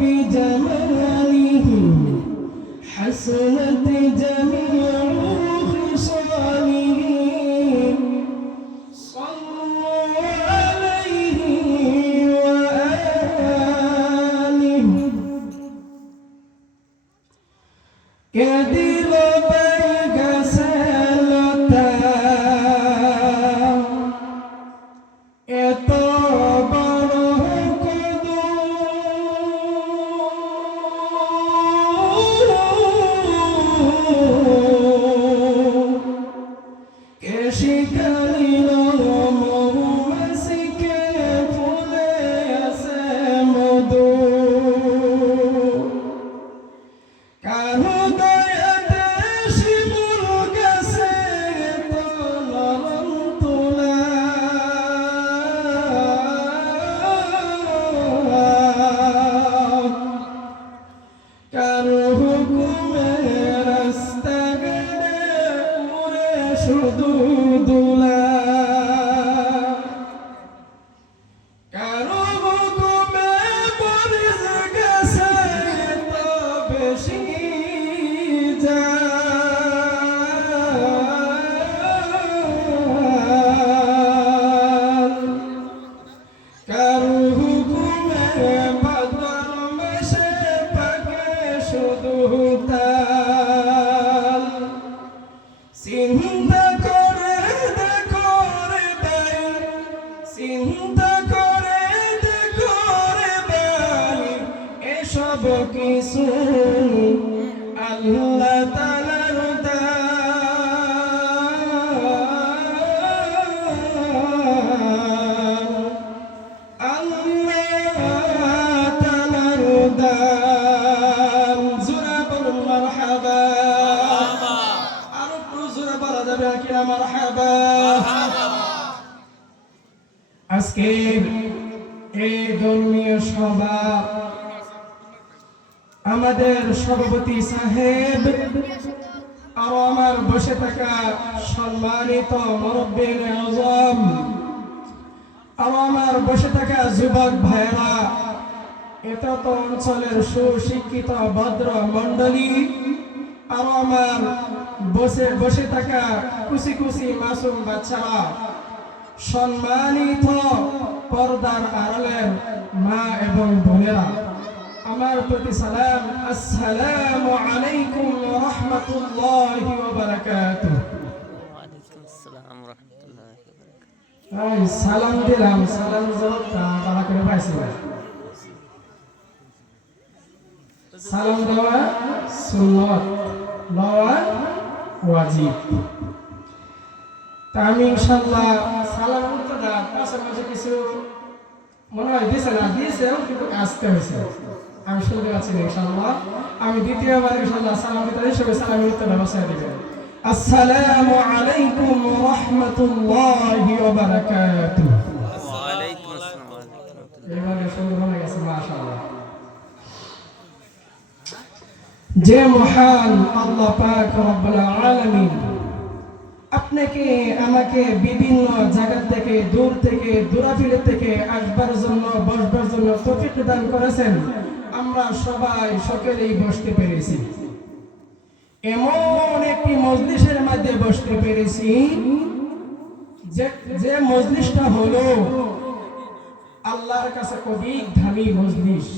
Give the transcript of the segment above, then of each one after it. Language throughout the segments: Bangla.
بجماله حسنت جميع خصاله صلوا عليه وآله كدر بيك سلطا শুধু দুলা কারো হুকুমে পরিস গেছে তো বেশি কারো হুকুমে বাদর মেশে পাকে শুধু তাল চিন্তা করে দেখো রে ভাই চিন্তা করে দেখো রে ভাই এসব কিছু আল্লাহ তাআলার দান আল্লাহ তাআলার দান জোরে বলুন মারহাবা মারহাবা আজকের এই ধর্মীয় সভা আমাদের সভাপতি সাহেব আর আমার বসে থাকা সম্মানিত মুরব্বির আজম আর আমার বসে থাকা যুবক ভাইরা এটা তো অঞ্চলের সুশিক্ষিত ভদ্র মণ্ডলী আর আমার বসে থাকা খুশি খুশি মাসুম বাচ্চারা সম্মানিত পর্দার আড়ালের মা এবং বোনেরা আমার প্রতি সালাম আসসালামু আলাইকুম ওয়া রাহমাতুল্লাহি ওয়া বারাকাতুহু ওয়া আলাইকুম আসসালাম ওয়া রাহমাতুল্লাহি ওয়া বারাকাতুহু সালাম দিলাম সালাম জবাবটা ভালো করে পাইছি সালাম দেওয়া সুন্নাত লওয়া ওয়াজিব তা আমি ইনশাআল্লাহ সালাম মুর্তদা পাশাপাশি কিছু মনে হয় দিয়েছে না দিয়েছেও কিন্তু আসতে হয়েছে আমি শুনতে পাচ্ছি না ইনশাআল্লাহ আমি দ্বিতীয়বার ইনশাআল্লাহ সালাম দিতে হিসেবে সালাম মুর্তদা বসায় দিবেন আসসালামু আলাইকুম ওয়া রাহমাতুল্লাহি ওয়া বারাকাতুহু ওয়া আলাইকুম আসসালাম ওয়া রাহমাতুল্লাহি এবারে সুন্দর হয়ে গেছে মাশাআল্লাহ যে মহান আল্লাহ পাক রব্বুল আলামিন আপনাকে আমাকে বিভিন্ন জায়গা থেকে দূর থেকে দূরাফিরে থেকে আসবার জন্য বসবার জন্য তৌফিক দান করেছেন আমরা সবাই সকলেই বসতে পেরেছি এমন একটি মজলিসের মধ্যে বসতে পেরেছি যে মজলিসটা হলো আল্লাহর কাছে অধিক দামি মজলিস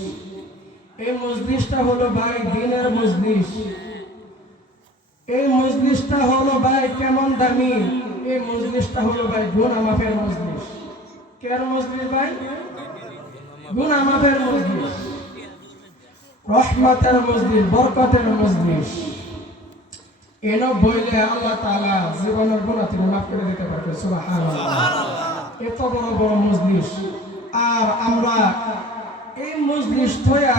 এই মজলিসটা হলো ভাই দিনের মজলিস এই মজলিসটা হলো ভাই কেমন দামি এই মজলিসটা হলো ভাই গুনাহ মাফের মজলিস কের মজলিস ভাই গুনাহ মাফের মজলিস রহমতের মজলিস বরকতের মজলিস এনো বইলে আল্লাহ তাআলা জীবনের গুনাহ থেকে মাফ করে দিতে পারবে সুবহানাল্লাহ এত বড় বড় মজলিস আর আমরা এই মজলিস থয়া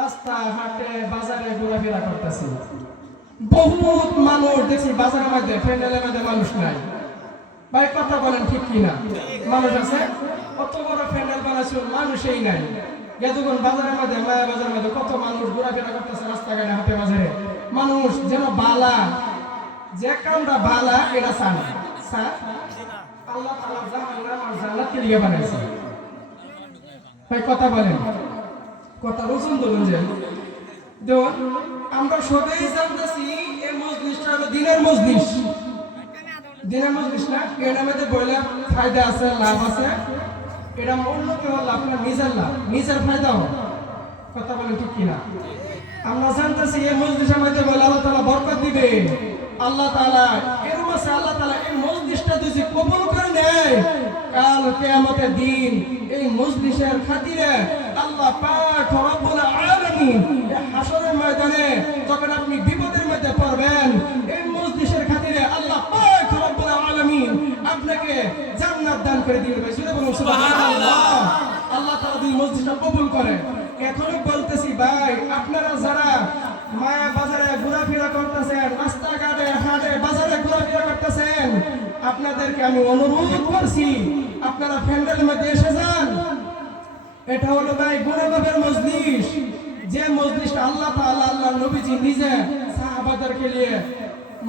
রাস্তা হাটে বাজারে ঘোরাফেরা করতেছি বহুত মানুষ দেখছি বাজারের মধ্যে প্যান্ডেলের মধ্যে মানুষ নাই ভাই কথা বলেন ঠিক কিনা মানুষ আছে কত বড় প্যান্ডেল বানাইছে মানুষই নাই যতক্ষণ বাজারের মধ্যে মায়া বাজারের মধ্যে কত মানুষ ঘোরাফেরা করতেছে রাস্তাঘাটে হাটে বাজারে মানুষ যেন বালা যে কামটা বালা এটা চান আল্লাহ তাআলা জাহান্নাম আর জান্নাত কে লিয়ে বানাইছে ভাই কথা বলেন কথা বুঝুন বলুন যে দেখুন আমরা সবাই জানতেছি এই মজলিসটা হলো দিনের মজলিস। দিনের মজলিস না, এর মধ্যে বলে ফায়দা আছে, লাভ আছে। এটা অন্য কেউ লাভ না, নিজের লাভ, নিজের ফায়দা হয়। কথা বলেন ঠিক কিনা? আমরা জানতেছি এই মজলিসের মধ্যে বলে আল্লাহ তাআলা বরকত দিবে। আল্লাহ তাআলা এর মাসে আল্লাহ তাআলা এই মজলিসটা যদি কবুল করে নেয়, কাল কিয়ামতের দিন এই মজলিসের খাতিরে আল্লাহ পাক রব্বুল আলামিন এই হাশরের ময়দানে যখন আপনি বিপদের মধ্যে পড়বেন, এই মজলিসের খাতিরে আল্লাহ পাক রব্বুল আলামিন আপনাকে জান্নাত দান করে দিবে। শুনে বলুন সুবহানাল্লাহ। আল্লাহ তাআলা এই মজলিসটা কবুল করে। এখনো বলতেছি ভাই, আপনারা যারা মায়া বাজারে ঘোরাফেরা করতেছেন, রাস্তাঘাটে হাটে বাজারে ঘোরাফেরা করতেছেন, আপনাদেরকে আমি অনুরোধ করছি আপনারা প্যান্ডেলের মধ্যে এসে যান। এটা হলো ভাই গুনাহের মজলিস, যে মজলিসটা আল্লাহ তাআলা আল্লাহর নবীজি নিজে সাহাবাদেরকে নিয়ে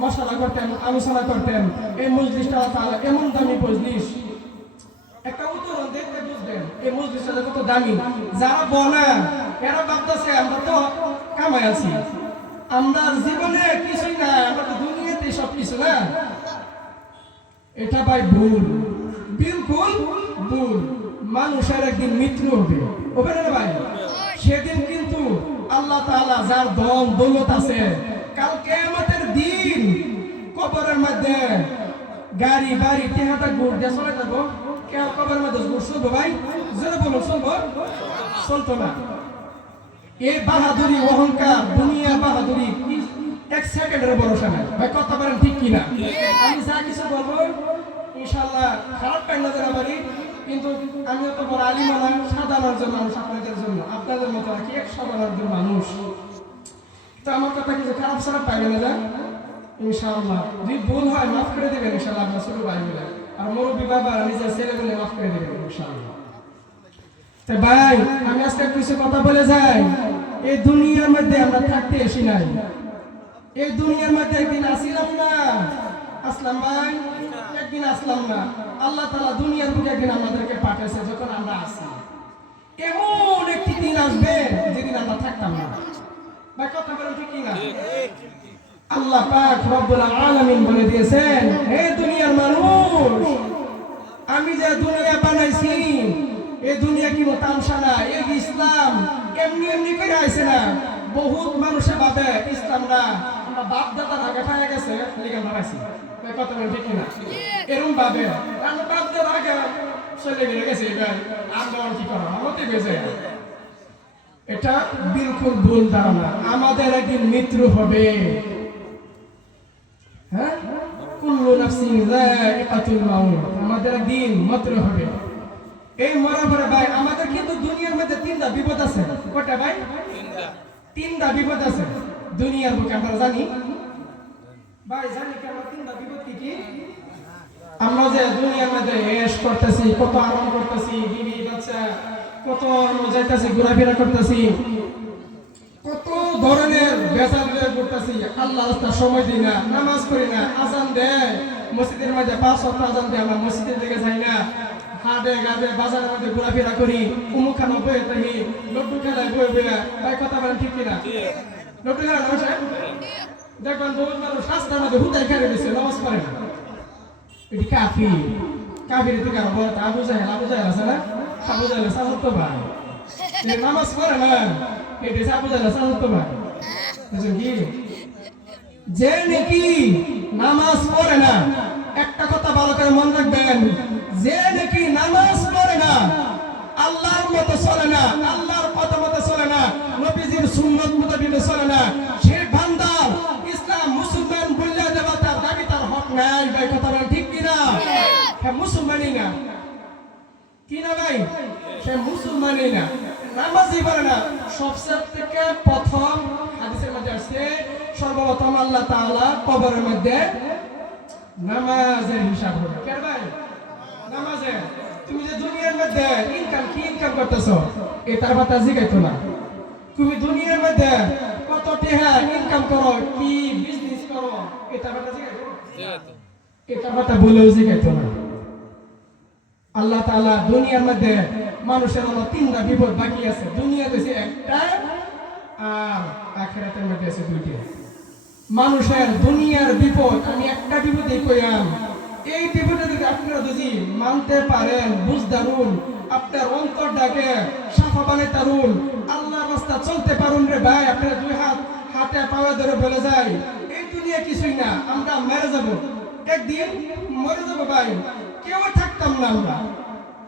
মশালা করতেন, আলোচনা করতেন। এই মজলিসটা আল্লাহ তাআলা এমন দামি মজলিস। একটা উদাহরণ দেখতে বুঝবেন এই মজলিসটা কত দামি। যারা বলে এরা ভাবতেছে আমরা তো কামাই আছি, আমরা জীবনে কিছুই না, আমরা তো দুনিয়াতে সব কিছু না। এটা ভাই ভুল, বিলকুল ভুল। মানুষের একদিন মৃত্যু হবে, হবে না ভাই? সেদিন কিন্তু আল্লাহ তাআলা যার ধন দৌলত আছে, কাল কিয়ামতের দিন কবরের মধ্যে গাড়ি বাড়ি টেহাটা গুড় দিয়ে চলে যাবো। কেউ কবরের মধ্যে গুড় চলবো ভাই? জোরে বলুন, চলবো? চলতো না। এই বাহাদুরি অহংকার দুনিয়া বাহাদুরি এক সেকেন্ডের ভরসা নাই ভাই। কথা বলেন ঠিক কিনা? আমি যা কিছু বলবো ইনশাআল্লাহ খারাপ পাই না পারি, কিন্তু আমি তো বড় আলিম না, সাধারণ মানুষ, আপনাদের জন্য, আপনাদের মতো আর কি এক সাধারণ মানুষ। তো আমার কথা কিছু খারাপ সারাপ পাইবে না ইনশাআল্লাহ। যদি ভুল হয় মাফ করে দেবেন ইনশাআল্লাহ। আপনার ছোট ভাই বলে আর মুরব্বী বাবা নিজের ছেলে বলে মাফ করে দেবেন ইনশাআল্লাহ। তো ভাই আমি আজকে কিছু কথা বলে যাই। এই দুনিয়ার মধ্যে আমরা থাকতে এসি নাই, এই দুনিয়ার মধ্যে একদিন আসিলাম না, আসলাম ভাই, একদিন আসলাম না। আল্লাহ তাআলা দুনিয়ার বুকে একদিন আমাদেরকে পাঠিয়েছে। যখন আমরা আসি এমন একটি দিন আসবে যেদিন আমরা থাকতাম না ভাই। কথা বলেন ঠিক কিনা? আল্লাহ পাক রব্বুল আলামিন বলে দিয়েছেন, হে দুনিয়ার মানুষ, আমি যে দুনিয়া বানাইছি এই দুনিয়া কি তামসা না, এই ইসলাম এমনি এমনি করে আইছে না। বহুত মানুষে ভাবে ইসলাম না আমরা বাপ দাদার আগে পাওয়া গেছে লিখে বানাইছি। কথা বলেন ঠিক কিনা? এরকম ভাবে আমরা বাপ দাদার আগে চলে গেছে, আমরা কি করো আমাদের গেছে। এটা বিলকুল ভুল ধারণা। আমাদের একদিন মৃত্যু হবে। হ্যাঁ, কুল্লু নাফসিন যায়িকাতুল মাউত, আমাদের একদিন মৃত্যু হবে। এই মরার পরে ভাই আমাদের কিন্তু দুনিয়ার মধ্যে তিনটা বিপদ আছে। কয়টা ভাই? তিনটা বিপদ আছে দুনিয়ার বুকে। আমরা জানি ভাই, জানি কি আমরা তিনটা বিপদ কি কি? আমরা যে দুনিয়ার মধ্যে এশ করতেছি, কত আরাম করতেছি, বিবি বাচ্চা কত যাইতেছি, ঘোরাফেরা করতেছি, কত ধরনের বেচার করতেছি, আল্লাহ রাস্তায় সময় দিই না, নামাজ পড়ি না, আজান দেয় মসজিদের মধ্যে 5 ওয়াক্ত আজান দেয়, আমরা মসজিদের দিকে যাই না, হাটে ঘাটে বাজারের মধ্যে ঘোরাফেরা করি, উমুক খানো বয়ে থাকি, লড্ডু খেলায় বয়ে বয়ে। ভাই কথা বলেন ঠিক কিনা? লড্ডু খেলা নমস্কার দেখবেন বহুত মানুষ রাস্তার মধ্যে হুদায় খেলে দিচ্ছে, নামাজ পড়ে না। এটি কাফি, কাফির থেকে আরো বড় আবু জাহেল আছে না? আবু জাহেল সাহত ভাই নামাজ পড়ে না, এটি আবু জাহেল সাহত ভাই। বুঝলেন কি? যে নাকি নামাজ পড়ে না, একটা কথা ভালো করে মনে রাখবেন, যে নাকি নামাজ পড়ে না, আল্লাহর মতো চলে না, আল্লাহর কথা মতো চলে না, নবীজির সুন্নাত মোতাবেক চলে না, সে বান্দা ইসলাম মুসলমান বললে দেবা তার দাবি তার হক নাই। ভাই কথা বলেন ঠিক কিনা? হ্যাঁ, মুসলমানই না। কি না ভাই? সে মুসলমানই না, নামাজই পড়ে না। সবচেয়ে থেকে প্রথম হাদিসের মধ্যে আসছে, সর্বপ্রথম আল্লাহ তাআলা কবরের মধ্যে নামাজের হিসাব হবে। কেন ভাই? নামাজে তুমি যে দুনিয়ার মধ্যে ইনকাম করতেছো, এটার কথা জিজ্ঞাসা না। তুমি দুনিয়ার মধ্যে কত টাকা ইনকাম করো, কি বিজনেস করো, এটার কথা জিজ্ঞাসা, এটার কথা বলেও জিজ্ঞাসা না। আল্লাহ তাআলা দুনিয়ার মধ্যে মানুষের হলো তিনটা বিপদ বাকি আছে। দুনিয়াতে একটা আর আখিরাতের মধ্যে আছে দুইটা। মানুষের দুনিয়ার বিপদ আমি একটা বিপদই কইলাম, এই বিপদে যদি আপনারা যদি মানতে পারেন, বুঝদারুন, আপনার অন্তরটাকে সাফা বানাইতারুন, আল্লাহর রাস্তা চলতে পারুন রে ভাই, আপনারা দুই হাতে পাওয়া ধরে বলে যায় এই দুনিয়া কিছুই না, আমরা মেরে যাব, একদিন মরে যাব ভাই, কেউ থাকতাম না আমরা।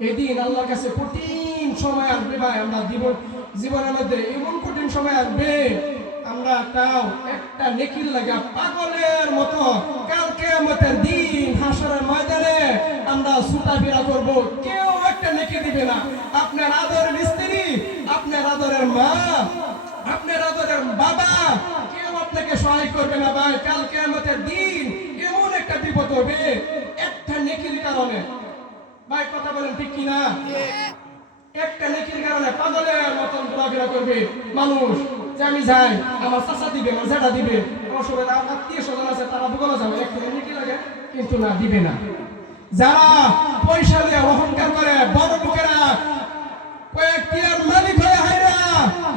এদিন আল্লাহর কাছে কঠিন সময় আসবে ভাই, আমরা জীবনের মধ্যে এমন কঠিন সময় আসবে, আমরা তাও একটা নেকির লাগা পাগলের মতো কাল কিয়ামতের দিন হাসরের ময়দানে আমরা ছুটাফেরা করব, কেউ একটা নেকি দিবে না। আপনার আদরের স্ত্রী, আপনার আদরের মা, আপনার আদরের বাবা, কেউ আপনাকে সহায় করবে না ভাই। কাল কিয়ামতের দিন এমন একটা বিপদ হবে একটা নেকির কারণে ভাই, কথা বলেন ঠিক কিনা? একটা নেকির কারণে পাগলের মতন ঘোরাফেরা করবে মানুষ, যে আমি যাই, আমার চাচা দিবে, আমার জ্যাঠা দিবে, আমার সবাই আত্মীয় স্বজন আছে, তারা বলে যাবে একটা নেকি লাগে, কিন্তু না, দিবে না। যারা পয়সা দিয়ে অহংকার করে, বড় লোকেরা কয়েকটির মালিক হয়ে হাইরা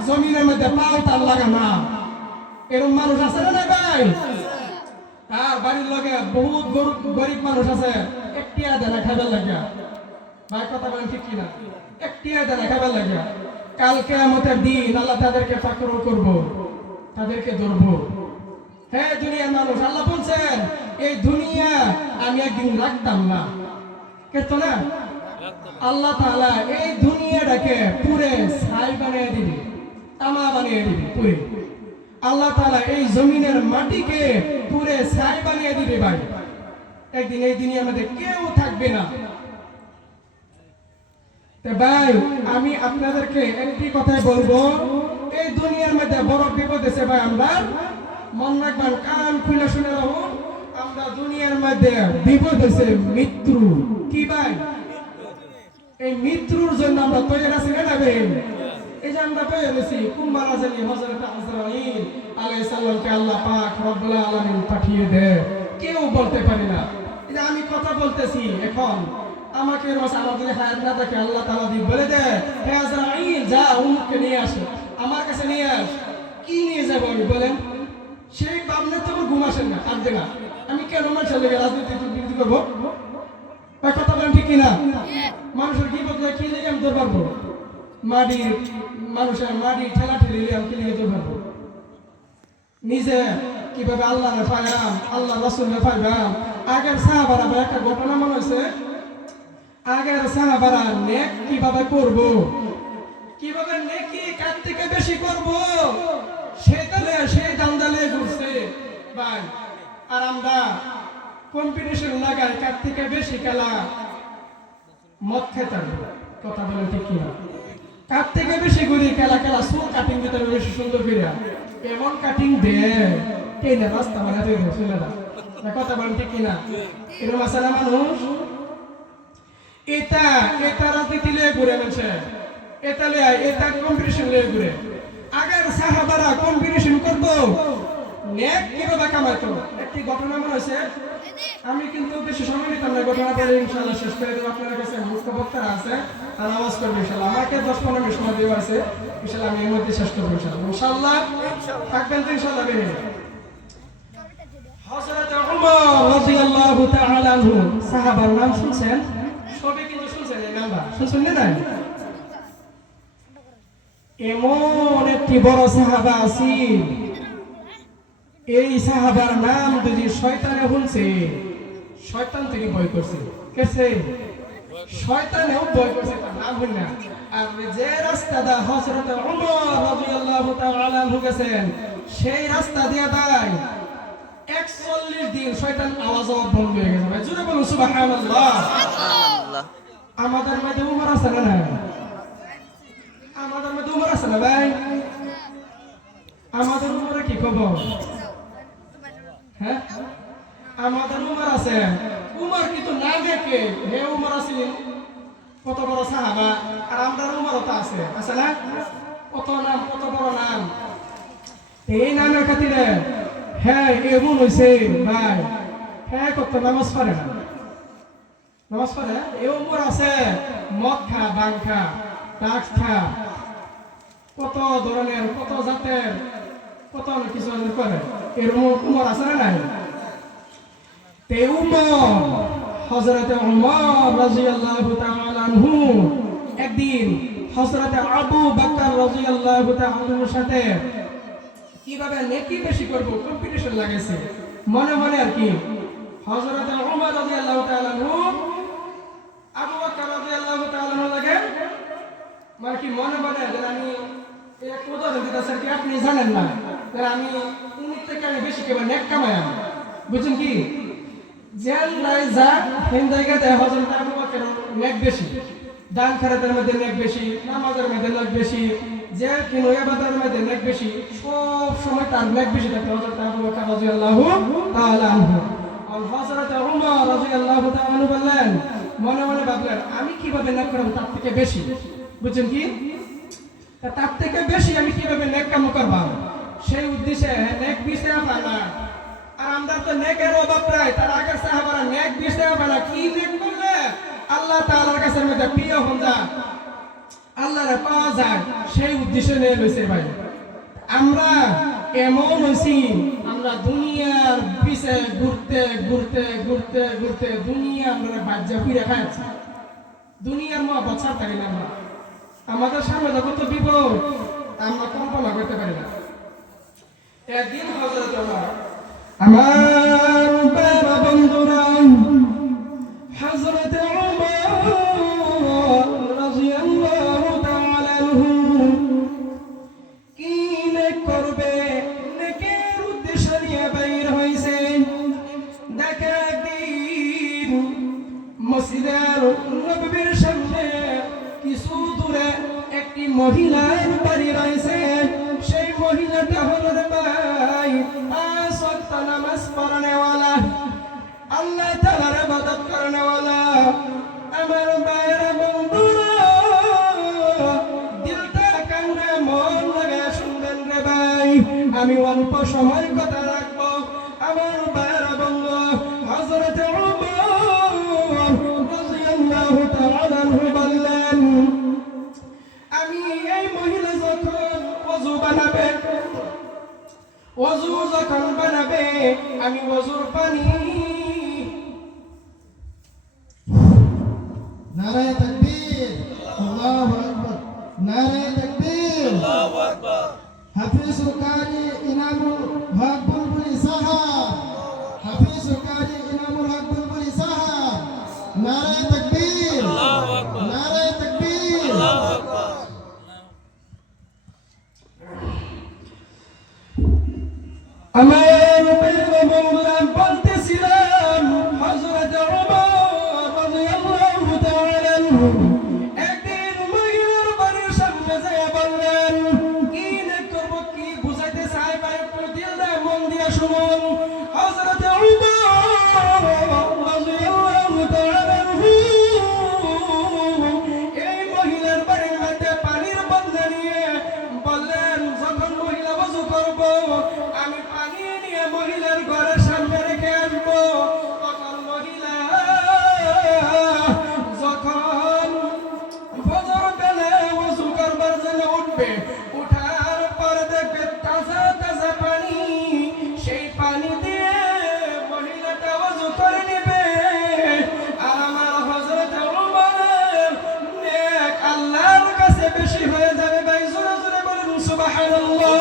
জমিনের মধ্যে পাও তার লাগা না, এরকম মানুষ আছে না ভাই? আর বাড়ির লগে বহুত গরিব মানুষ আছে, একটি আদানা খাবার লাগিয়া ভাই, কথা বলেন ঠিক কিনা? একটি আদানা খাবার লাগিয়া কাল কিয়ামতের দিন আল্লাহ তাদেরকে ফাকর করব, তাদেরকে ধরব। হ্যাঁ দুনিয়ার মানুষ, আল্লাহ বলছেন এই দুনিয়া আমি একদিন রাখতাম না, কেতো না? আল্লাহ তাআলা এই দুনিয়াটাকে পুরে ছাই বানিয়ে দিবে, তামা বানিয়ে দিবে পুরে। আল্লাহ তাআলা এই জমিনের মাটিকে পুরে ছাই বানিয়ে দিবে ভাই, একদিন এই দুনিয়ার মধ্যে কেউ থাকবে না। ভাই আমি আপনাদেরকে একটি কথাই বলবো, এই দুনিয়ার মধ্যে বড় বিপদ আছে ভাই, আমরা মন রাখবেন, কান খুলে শুনে রাখুন, আমরা দুনিয়ার মধ্যে বিপদ আছে মৃত্যু। কি ভাই? এই মৃত্যুর জন্য আমরা তৈরি আছি না ভাই? এই যে আমরা তৈরি আছি, কুম্বাল আজলি হযরত আজরাইল আলাইহিস সালামকে আল্লাহ পাক রব্বুল আলামিন পাঠিয়ে দেয়, কেউ বলতে পারে না। এই যে আমি কথা বলতেছি এখন, আমাকে আমাদের হায়াত না থাকে আল্লাহ তাআলা দিয়ে বলে দেয়, হে আজরাইল যা উমকে নিয়ে আসো, আমার কাছে নিয়ে আস। কি নিয়ে যাবো আমি বলেন? সেই ভাবনা তো ঘুম আসেন না, আসবে না। আমি কেন মানুষের লেগে রাজনীতি বিরোধী করবো? কথা বলেন ঠিক কিনা? মানুষের কি বলতে কি লেগে আমি দৌড় পারবো? মানুষের মাটি ঠেলা ঠেলি আমি কি লেগে দৌড় পারবো? নিজে কিভাবে আল্লাহ পাইলাম, আল্লাহ রাসূল পাইলাম। আগের সাহাবারা একটা ঘটনা মনে হয়েছে, আগের সাহাবারা নেক কিভাবে করব, কিভাবে নেকি কার থেকে বেশি করব, সেই দান্দালে ঘুরছে ভাই। আর আমরা কম্পিটিশন লাগাই কার থেকে বেশি খেলা মদ খেতাম, কথা বলেন ঠিক কিনা? কার থেকে বেশি ঘুরি খেলা চুল কাটিং দিতে বেশি সুন্দর করিয়া এমন কাটিং দে কে না রাস্তা বানাতে চলে না, কথা বলেন ঠিক কিনা? এরকম আছে না মানুষ? এটা রাজনীতি লিয়ে ঘুরে মানুষে, এটা কম্পিটিশন লিয়ে ঘুরে। আগের সাহাবারা কম্পিটিশন করতো নেক কিভাবে কামাইতো। একটি ঘটনা মনে হয়েছে, আমি কিন্তু বেশি সময় নিতাম না, ঘটনা পরে ইনশাআল্লাহ শেষ করে দেবো। আপনার কাছে মুখ্য বক্তারা আছে, তারা আওয়াজ করবে ইনশাআল্লাহ। আমাকে 10-15 মিনিট সময় দেওয়া আছে, ইনশাআল্লাহ আমি এর মধ্যে শেষ করবো ইনশাআল্লাহ। থাকবেন তো ইনশাআল্লাহ? হযরত ওমর রাদিয়াল্লাহু তাআলা আনহু, সাহাবার নাম শুনছেন? সবাই কিন্তু শুনছেন, এই নামটা শুনছেন না? এমন একটি বড় সাহাবা আছে, এই সাহাবার নাম যদি শয়তানে শুনছে, শয়তান থেকে ভয় করছে। কেসে? শয়তানেও ভয় করছে, তার নাম শুন না। আর যে রাস্তাটা হযরত ওমর রাদিয়াল্লাহু তাআলা আনহু গেছেন, সেই রাস্তা দিয়ে ভাই 41 দিন শয়তান আওয়াজ বন্ধ হয়ে গেছে ভাই। জোরে বলুন সুবহানাল্লাহ। আমাদের মধ্যে উমর আছে না? আমাদের মধ্যে উমর আছে না ভাই? আমাদের উমরে কি খবর? হ্যাঁ, আমাদের উমর আছে। উমর কিন্তু নামে কে? হে উমর আছিলেন কত বড় সাহাবা, আর আমরা উমরও তো আছে, আছে না? কত নাম, কত বড় নাম। এই নামের খাতিরে হ্যাঁ এমন হয়েছে ভাই, হ্যাঁ কত নামাজ পড়ে না, নামাজ পড়ে। এই উমর আছে মদ খা, বাং খা, ড্রাগস খা, কত ধরনের কত জাতের কত কিছু করে এরকম উমর আছে না নাই তে উমর হযরত উমর রাদিয়াল্লাহু তাআলা আনহু একদিন হযরত আবু বকর রাদিয়াল্লাহু তাআলা আনহুর সাথে কিভাবে নেকি বেশি করব কম্পিটিশন লাগাইছে মনে মনে আর কি হযরত উমর রাদিয়াল্লাহু তাআলা আনহু আবু বকর রাদিয়াল্লাহু তাআলা আনহু লাগে মানে কি মনে মনে যে আমি এক উদাহরণ দিতেছি কি আপনি জানেন না যে আমি উনি থেকে আমি বেশি কেবল নেক কামাই বুঝছেন কি জেল নাই যা হিন জায়গাতে হযরত আবু বকর নেক বেশি দান খয়রাতের মধ্যে নেক বেশি নামাজের মধ্যে নেক বেশি যে কিনো ইবাদতের মধ্যে নেক বেশি সব সময় তার নেক বেশি থাকে হযরত আবু বকর রাদিয়াল্লাহু তাআলা আনহু আর হযরত উমর রাদিয়াল্লাহু তাআলা আনহু বললেন মনে মনে ভাবলেন আমি কিভাবে নেক করব তার থেকে বেশি বুঝছেন কি তার থেকে বেশি আমি কিভাবে নেক কাম করব সেই উদ্দেশ্যে নেক বিষয় বানা আর আমরা তো নেকের অভাব প্রায় তার আগের সাহাবারা নেক বিষয় বানা কি নেক করলে আল্লাহ তাআলার কাছে মধ্যে প্রিয় হন যায় আল্লাহর পাওয়া যায় সেই উদ্দেশ্য নিয়ে লইছে ভাই আমরা এমন হইছি আমরা দুনিয়ার পিছে ঘুরতে ঘুরতে ঘুরতে ঘুরতে দুনিয়া আমরা বাজ্যা ফিরে খাচ্ছি দুনিয়ার মহব্বত ছাড়তে পারি না আমরা আমাদের সামনে যখন তো বিপদ আমরা কল্পনা করতে পারি না একদিন হযরত ওমর আমার প্রিয় বন্ধুরা হযরত ওমর রাদিয়াল্লাহু তাআলা আনহু কি নেক করবে নেকের উদ্দেশ্য নিয়ে বাইর হইছে দেখে একদিন মসজিদের নববীর সামনে কিছু দূরে একটি মহিলার বাড়ি রয়েছে সেই মহিলাটা হলো রে ভাই 5 ওয়াক্ত নামাজ পড়নেওয়ালা আল্লাহ তাআলার ইবাদত করনেওয়ালা আমার ভাইরা বন্ধুরা দিলটা কান্না মন লাগে শুনবেন রে ভাই আমি অল্প সময় কথা রাখবো আমার ভাইরা বন্ধু হযরত ওমর রাদিয়াল্লাহু তাআলা আনহু বললেন আমি এই মহিলা যখন ওযু বানাবে ওযু যখন বানাবে আমি ওযুর পানি নারায়ে তাকবীর আল্লাহু আকবার নারায়ে তাকবীর আল্লাহু আকবার হাফিজুল কারি ইনামুল হক বুলবুলি সাহেব হাফিজুল কারি ইনামুল হক বুলবুলি সাহেব নারায়ে তাকবীর আল্লাহু আকবার নারায়ে তাকবীর আল্লাহু আকবার আমার প্রিয় বন্ধুরা বলতেছিলাম হযরত ওমর রাদিয়াল্লাহু তাআলা আনহু একদিন মহিলার বাড়ির সামনে যায় বললেন কি নেক করব কি বুঝাইতে চাই ভাই একটু দিল দিয়ে মন দিয়ে শুনুন হযরত ওমর রাদিয়াল্লাহু তাআলা আনহু এই মহিলার বাড়ির মধ্যে পানির বন্দা নিয়ে বললেন যখন মহিলা ওযু করব আমি পানি নিয়ে মহিলার ঘরের সামনে রেখে আসবো তখন মহিলা যখন ফজর বেলা ওযু করবার জন্য উঠবে উঠার পর দেখবে তাজা তাজা পানি সেই পানি দিয়ে মহিলাটা ওযু করে নেবে আর আমার হযরত ওমর নেক আল্লাহর কাছে বেশি হয়ে যাবে ভাই জোরে জোরে বলুন সুবহানাল্লাহ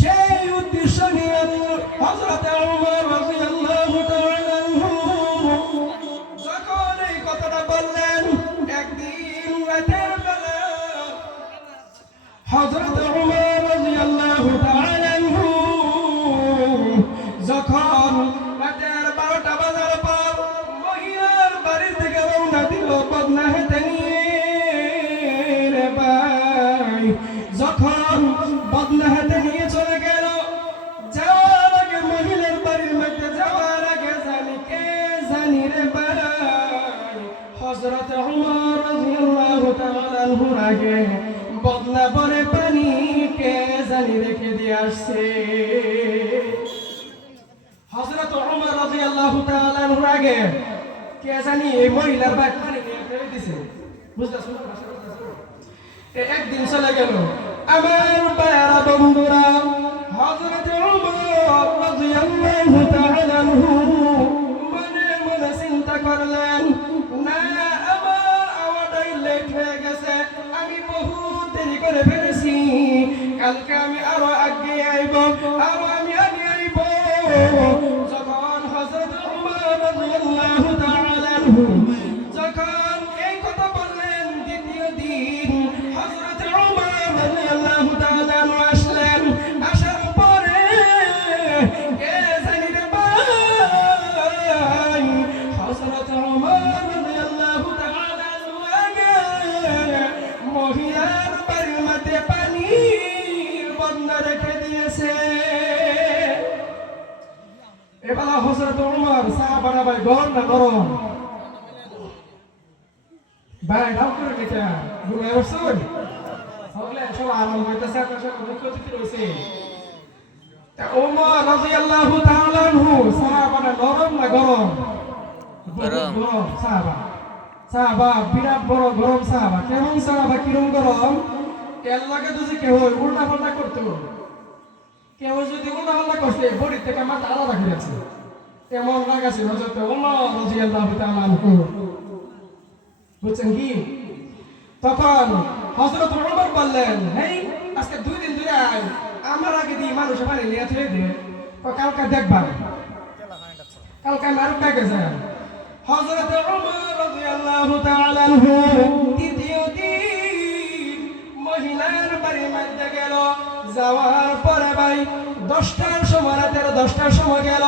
সেই উদ্দেশ্য নিয়ে হযরত ওমর রাদিয়াল্লাহু তাআলা আনহু যখন এই কথাটা বললেন একদিন রাতের বেলা হযরত ওমর রাদিয়াল্লাহু তাআলা আনহু যখন রাতের 12টা বাজার পর মহিলার বাড়ি থেকে রওনা দিল বদনা হাতে নিয়ে রে ভাই যখন বদনা হাতে নিয়ে চলে গেল যাওয়ার আগে মহিলার বাড়ির মধ্যে যাওয়ার আগে জানি রে ভাই হযরত ওমর রাদিয়াল্লাহু তাআলা আনহুর আগে বদনা ভরে পানি কে জানি রেখে দিয়ে আসছে হযরত ওমর রাদিয়াল্লাহু তাআলা আনহুর আগে কে জানি এই মহিলার বাড়ি পানি নিয়ে ফেলে দিয়েছে বুঝতেছ একদিন চলে গেল। আমার প্যারা বন্ধুরা, হযরত ওমর রাদিয়াল্লাহু তাআলা আনহু মনে মনে চিন্তা করলেন, না, আমার আওয়াটাই লেট হয়ে গেছে, আমি বহুত দেরি করে ফেলেছি, কালকে আমি আরো আগে আইব, আরো আমি আগে আইব। যখন হযরত ওমর রাদিয়াল্লাহু তাআলা আনহু যখন এই কথা বললেন, দ্বিতীয় দিন হযরত ওমর রাদিয়াল্লাহু তাআলা আনহু আসলেন। আসার পরে কে জানি রে ভাই, হযরত ওমর রাদিয়াল্লাহু তাআলা আনহু আগে মহিলার বাড়ির মধ্যে পানির বন্যা রেখে দিয়েছে। এবার হযরত ওমর সাহাবারা ভাই গরম না গরম ভাই দাও করে নিতে গুরু এবছর হলে সব আরাম হইতেছে, আপনার সব মুখ্য অতিথি রয়েছে। তা ওমর রাদিয়াল্লাহু তাআলা আনহু সাহাবারা গরম না গরম? গরম সাহাবা, সাহাবা বিরাট বড় গরম সাহাবা। কেমন সাহাবা, কিরম গরম? এর লাগে যদি কেউ উল্টা পাল্টা করতো, কেউ যদি উল্টা পাল্টা করছে বডি থেকে মাথা আলাদা করেছে, এমন লাগাছে হযরত ওমর রাদিয়াল্লাহু তাআলা আনহু। বুঝছেন কি? তখন হযরত ওমর বললেন, হেই আজকে 2 দিন ধরে আমার আগে দিয়ে মানুষ পানি নিয়ে থুয়ে দে, কালকে দেখবা, কালকে আমি আরো ব্যাগে যাই। হযরত ওমর রাদিয়াল্লাহু তাআলা আনহু তৃতীয় দিন মহিলার বাড়ির মধ্যে গেল। যাওয়ার পরে ভাই 10টার সময়, রাতের 10টার সময় গেল।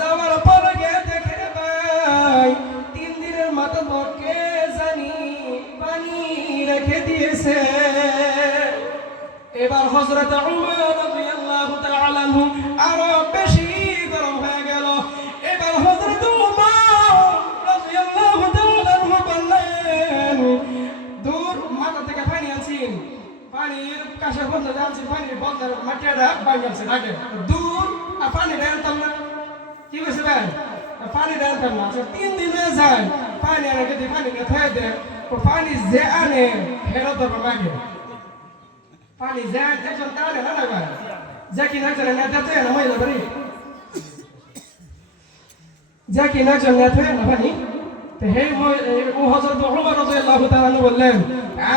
যাওয়ার পরে গিয়ে দেখে ভাই 3 দিনের মাথা কে জানি পানি রেখে দিয়েছে। এবার হযরত ওমর রাদিয়াল্লাহু তাআলা আনহু আরো বেশি গরম হয়ে গেল। এবার হযরত ওমর রাদিয়াল্লাহু তাআলা আনহু বললেন, দূর মাথা থেকে পানি আনছেন, পানির কাছে বন্ধ জানছি, পানির বন্ধের মাটিটা বাইরে আগে দূর, আর পানি আনতাম না। কি হয়েছে ভাই? পানি আনতাম না। 3 দিন হয়ে যায়, পানি আনে যদি পানি না খেয়ে দেয়, তো পানি যে আনে ফেরত দেবো মাগে। পানি যে একজন আনে না না ভাই, যে কিনা একজন নেতাতে না মহিলা বাড়ি, যে কিনা একজন নেতাতে না পানি। তো হে হযরত ওমর রাদিয়াল্লাহু তাআলা আনহু বললেন,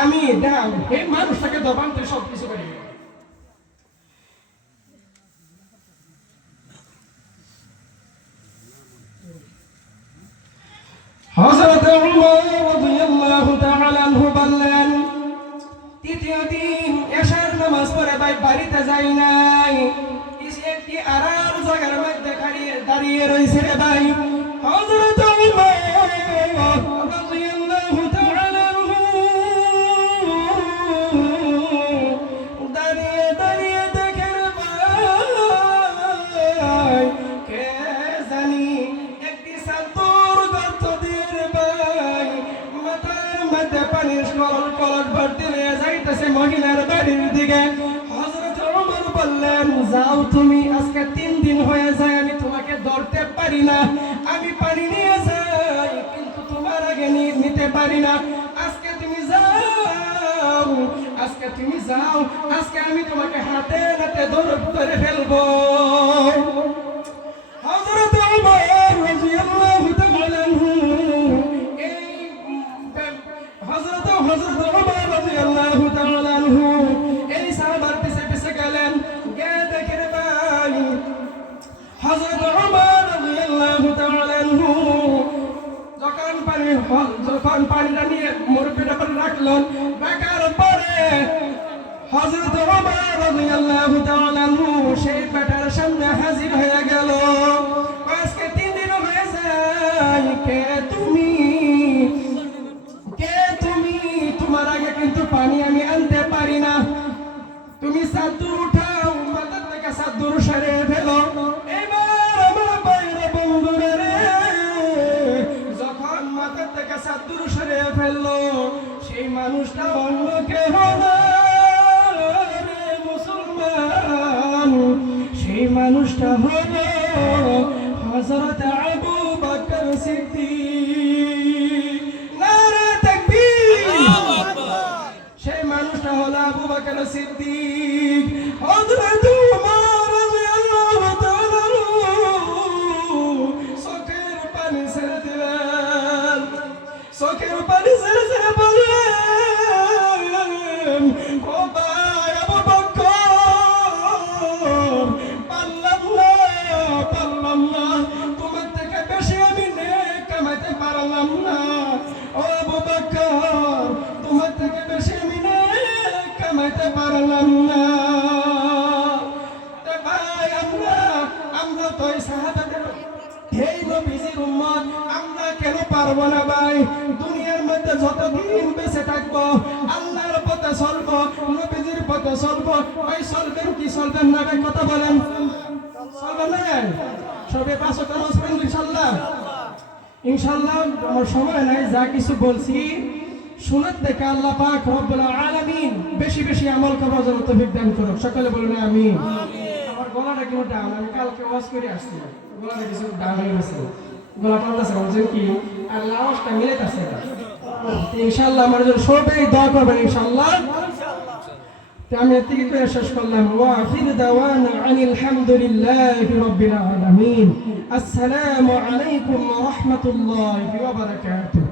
আমি দাও হে মানুষটাকে দবান তুই সব কিছু করি। হযরত ওমর রাদিয়াল্লাহু তাআলা আনহু বললেন, তৃতীয় দিন এশার নামাজ পড়ে ভাই বাড়িতে যাই নাই, একটি আরাম জায়গার মধ্যে দাঁড়িয়ে রয়েছে রে ভাই। হযরত ওমর রাদিয়াল্লাহু তাআলা আনহু দাঁড়িয়ে দাঁড়িয়ে দেখে রে ভাই, কে জানি একটি সান্তর গর্ত দিয়ে রে ভাই মাথার মধ্যে পানির কলস ভর্তি হয়ে যাইতেছে মহিলার বাড়ির দিকে। হযরত ওমর বললেন, যাও তুমি, আজকে 3 দিন হয়ে যায় আমি তোমাকে ধরতে পারি না, আমি পানি নিয়ে যাই কিন্তু তোমার আগে নিতে পারি না, আজকে তুমি যাও, আজকে তুমি যাও, আজকে আমি তোমাকে হাতে হাতে ধরে ফেলবো। হযরত ওমর রাদিয়াল্লাহু তাআলা আনহু এই হযরত ওমর রাদিয়াল্লাহু তাআলা আনহু এই সাহাবার পিছে পিছে গেলেন। গিয়ে দেখেন ভাই হযরত ওমর রাদিয়াল্লাহু তাআলা আনহু যখন পানিটা নিয়ে মুরব্বিটা করে রাখলেন, রাখার পরে হযরত ওমর রাদিয়াল্লাহু তাআলা আনহু সেই বেটার সামনে হাজির হয়ে গেল। আজকে 3 দিন হয়ে যায়, কে তুমি, কে তুমি, তোমার আগে কিন্তু পানি আমি আনতে পারি না, তুমি সাদুর উঠাও, মাথার থেকে সাদুর সরিয়ে ফেলো। এবার আমার বাইরে বন্ধুরা রে, যখন মাথার থেকে সাদুর সরিয়ে ফেললো, সেই মানুষটা অন্য কেহ না রে মুসলমান, সেই মানুষটা হলো হযরত আবু বকর সিদ্দিক। নারে তাকবীর! সেই মানুষটা বকর সিদ্দিক হযরত উমর রাদিয়াল্লাহু তাআলা চোখের পানি ছেড়ে দিলেন, চোখের পানি ছেড়ে ছেড়ে বললেন, ও ভাই আবু বকর, পারলাম না, তোমার থেকে বেশি আমি নেক কামাইতে পারলাম না। ও আবু বকর, তোমার থেকে বেশি আমি নেক কামাইতে পারলাম না। ভাই আমরা তো এই সাহাবাদের এই নবীজির উম্মত, আমরা কেন পারবো না ভাই? দুনিয়ার মধ্যে যতদিন বেঁচে থাকবো আল্লাহর পথে চলবো, নবীজির পথে চলবো। ভাই চলবেন কি চলবেন না ভাই কথা বলেন? চলবেন না? সবে 5 ওয়াক্ত নামাজ পড়বেন ইনশাআল্লাহ? ইনশাআল্লাহ। আমার সময় নাই, যা কিছু বলছি সুন্নাত থেকে আল্লাহ পাক রব্বুল আলামিন বেশি বেশি আমল করার জন্য তৌফিক দান করুন। সকলে বলুন আমিন। আমার গলাটা কেমন ডাউন, আমি কালকে ওয়াজ করে আসছি, গলাটা কিছু ডাউন হয়ে গেছে, গলাটা টানতেছে বলছেন কি আর আওয়াজটা মিলাইতেছে না। ইনশাআল্লাহ আমার জন্য সবাই দোয়া করবেন ইনশাআল্লাহ। আমি এদিকে করে শেষ করলাম। ওয়া আখির দাওয়ানা আনিল হামদুলিল্লাহি রাব্বিল আলামিন। আসসালামু আলাইকুম ওয়া রাহমাতুল্লাহি ওয়া বারাকাতুহু।